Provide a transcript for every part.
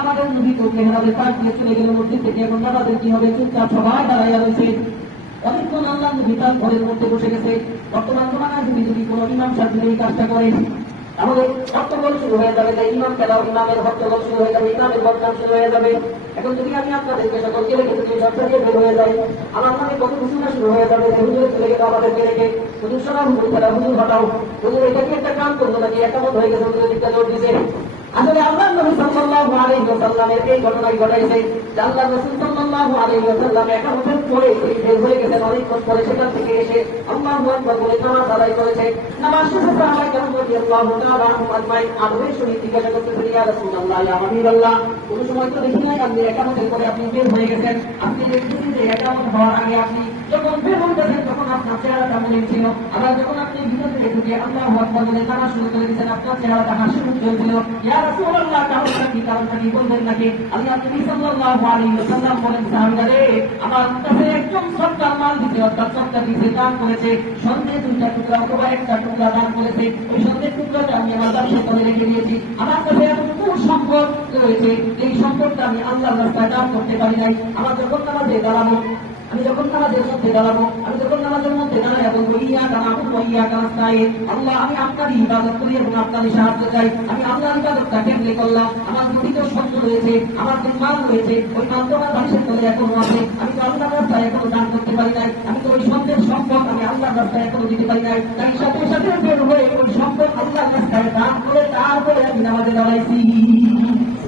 আমাদের নবী তো মেহরাবে চলে গেল মসজিদ কি হবে? চুপচাপ সবাই দাঁড়াইয়া রয়েছে। অনেকক্ষণ আল্লাহ নবী তার ঘরের মধ্যে বসে গেছে। বর্তমান জমানায় যদি যদি কোনো ইমাম এই কাজটা করে হট্টগোল শুরু হয়ে যাবে যে ইমাম ইমামের শুরু হয়ে যাবে, ইমামের বদনাম শুরু হয়ে যাবে। এখন যদি আমি আপনাদেরকে সকলকে রেখে যদি বের হয়ে যাই আমার মনে কত ঘোষণা শুরু হয়ে যাবে যে হুজুর চলে আমাদেরকে রেখে। হুজুর সরাম হুজুর হুজুর হটাও। হুজুর, এটা কি একটা কাম করল নাকি? একটা মত হয়ে গেছে, হুজুর দিকটা জোর আসলে আল্লাহ নবী সাল্লাল্লাহু আলাইহি ওয়াসাল্লামের এই ঘটনাই ঘটাইছে আল্লাহ রাসূল সাল্লাল্লাহু আলাইহি ওয়াসাল্লাম একা উঠে এই বের হয়ে গেছেন। অনেকক্ষণ পরে সেখান থেকে এসে আল্লাহু আকবার বলে নামাজ আদায় করেছে। নামাজ শেষে সাহাবায়ে কেরাম রাদিয়াল্লাহু তাআলা আনহুম আজমাইন। আদবে জিজ্ঞাসা করতে রাসূলুল্লাহ, ইয়া হাবিবাল্লাহ কোন সময় তো দেখি নাই, আপনি একা হতে পরে আপনি বের হয়ে গেছেন। আপনি দেখতেছেন যে একা হওয়ার আগে আপনি যখন বের হইতেছেন তখন আপনার চেহারাটা মলিন ছিল। আবার যখন আপনি ভিতর থেকে ঢুকে আল্লাহু আকবার বলে নামাজ শুরু করে দিয়েছেন, আপনার চেহারাটা হাসি উজ্জ্বল ছিল। ইয়া রাসূলুল্লাহ কারণটা কি কারণটা কি বলবেন নাকি? আল্লাহ নবী সাল্লাল্লাহু আলাইহি ওয়াসাল্লাম বলেন সাহাবীরা আমার কাছে একজন সরকার মাল দিতে অর্থাৎ সরকার দিতে দান করেছে। সন্ধ্যে দুইটা টুকরা অথবা একটা টুকরা দান করেছে। ওই সন্ধ্যের টুকরাটা আমি আমার ব্যবসা করে রেখে দিয়েছি। আমার কাছে এতটুকু সম্পদ রয়েছে এই সম্পদটা আমি আল্লাহর রাস্তায় দান করতে পারি নাই। আমার যখন নামাজে দাঁড়াবো, আমি যখন নামাজের মধ্যে দাঁড়াবো, আমি যখন নামাজের মধ্যে বলব ইয়া ইয়া আল্লাহ, আমি আপনারই ইবাদত করি এবং আপনারই সাহায্য চাই। আমি ইবাদতটা কেমনে করলাম? আমার দুটি তো শব্দ রয়েছে, আমার মাল রয়েছে, ওই মাল তো আমার চলে এখনও আছে। আমি তো রাস্তায় এখনও দান করতে পারি নাই। আমি তো ওই সম্পদ আমি রাস্তায় এখনও দিতে পারি নাই। তাই সাথে সাথে বের হয়ে ওই সম্পদ রাস্তায় দান করে তারপরে আমি নামাজে দাঁড়াইছি।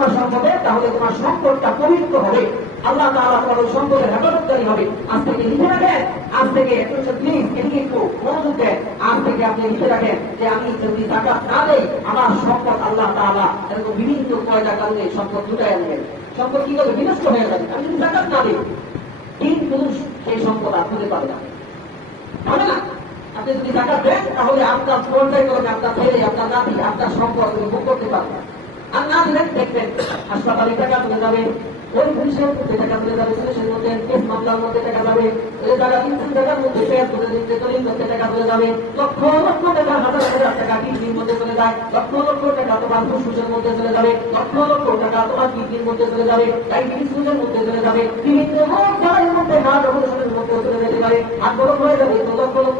তোমার সম্পদে তাহলে তোমার সম্পদটা পবিত্র হবে। আল্লাহ তাআলা তোমার সম্পদের হেফাজতকারী হবে। আজ থেকে লিখে রাখেন, আজ থেকে একটু মনোযোগ দেন। আজ থেকে আপনি লিখে রাখেন যে আমি যদি টাকা না দেই, আমার সম্পদ আল্লাহ তাআলা এরকম বিভিন্ন কয়টা কারণে সম্পদ দুটাই আনবেন সম্পদ কি করবে বিনষ্ট হয়ে যাবে? আমি যদি টাকা না দিই, তিন পুরুষ সেই সম্পদ আর খুঁজে পাবে না। হবে না? আপনি যদি টাকা দেন, তাহলে আপনার পর্যায় করবে আপনার ছেলে, আপনার নাতি, আপনার সম্পদ ভোগ করতে পারবেন। আর না দিলেন দেখবেন। হাসপাতালে টাকা তুলে যাবে, ওই পুলিশের মধ্যে টাকা তুলে যাবে, পুলিশের মধ্যে কেস মামলার মধ্যে টাকা যাবে, ওই টাকা তিন তিন টাকার মধ্যে শেয়ার তুলে দিচ্ছে, দলিল করতে টাকা তুলে যাবে, লক্ষ লক্ষ টাকা, হাজার হাজার টাকা কিডনির মধ্যে চলে যায়, লক্ষ লক্ষ টাকা তোমার ফুসফুসের মধ্যে চলে যাবে, লক্ষ লক্ষ টাকা তোমার কিডনির মধ্যে চলে যাবে ডায়াবেটিসের মধ্যে চলে যাবে, বিভিন্ন মধ্যে হার্ট অপারেশনের মধ্যে চলে যেতে পারে হাত বড় হয়ে যাবে লক্ষ লক্ষ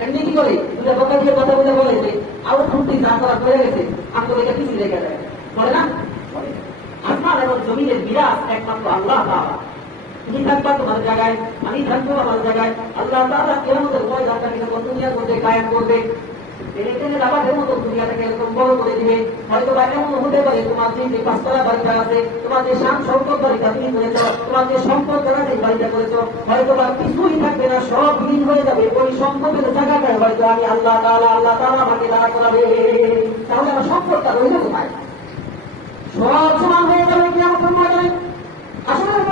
এমনি কি করে? দুটা কথা দিয়ে কথা বলে বলে যে, আরও ফুটি যা করা করে গেছে আমাদের এটা কিছু রেখে দেয় বলে না? আসমান এবং জমিনের বিরাট একমাত্র আল্লাহ তাআলা। তুমি থাকবা তোমার জায়গায়, আমি থাকব আমার জায়গায়। আল্লাহ তাআলা কিয়ামতের ময়দানটাকে যখন দুনিয়ার করবে কায়েম করবে। যে সম্পদ বাড়িটা তুমি হয়তো বা কিছুই থাকবে না, সব বিলীন হয়ে যাবে। ওই সম্পদের জায়গাটায় হয়তো আমি আল্লাহ তাআলা আল্লাহ তাআলা আমাকে দাঁড়া করাবে। তাহলে আমার সম্পদটা রইল কোথায়? সব সমান হয়ে যাবে কি আমার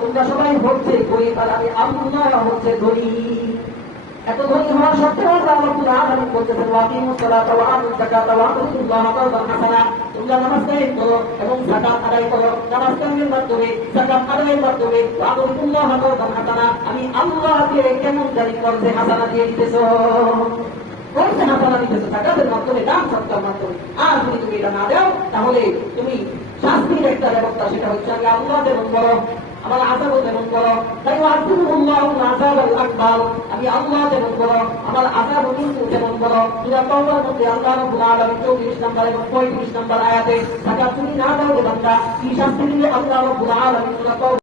তোমরা সবাই হচ্ছে গরিব আর আমি আল্লাহ হচ্ছে ধনী এত ধনী হওয়ার সত্ত্বেও আল্লাহ রাব্বুল আলামিন বলতেছেন ওয়া আকিমুস সালাতা ওয়া আতুজ যাকাতা ওয়া আতুল্লাহ হাসানা তোমরা নামাজ কায়েম করো এবং যাকাত আদায় করো নামাজ কায়েমের মাধ্যমে যাকাত আদায়ের মাধ্যমে ওয়া আতুল্লাহ কারদান হাসানা আমি আল্লাহকে কেমন জানি করতে হাসানা দিয়ে দিতেছো করতে হাসানা দিতেছো যাকাতের মাধ্যমে দান সত্তার মাধ্যমে আর যদি তুমি এটা না দাও তাহলে তুমি একটা ব্যবস্থা সেটা হচ্ছে আমি আল্লাহ যেমন করো আমার আজাব যেমন করো তাই আল্লাহ আজাব আমি আল্লাহ যেমন করো আমার আজাব যেমন তওবার মধ্যে আল্লাহ রাব্বুল আলামিন 34 নম্বর এবং 35 নম্বর আয়াতে তুমি না দাও বান্দা, কি শাস্তি দিলে আল্লাহ রাব্বুল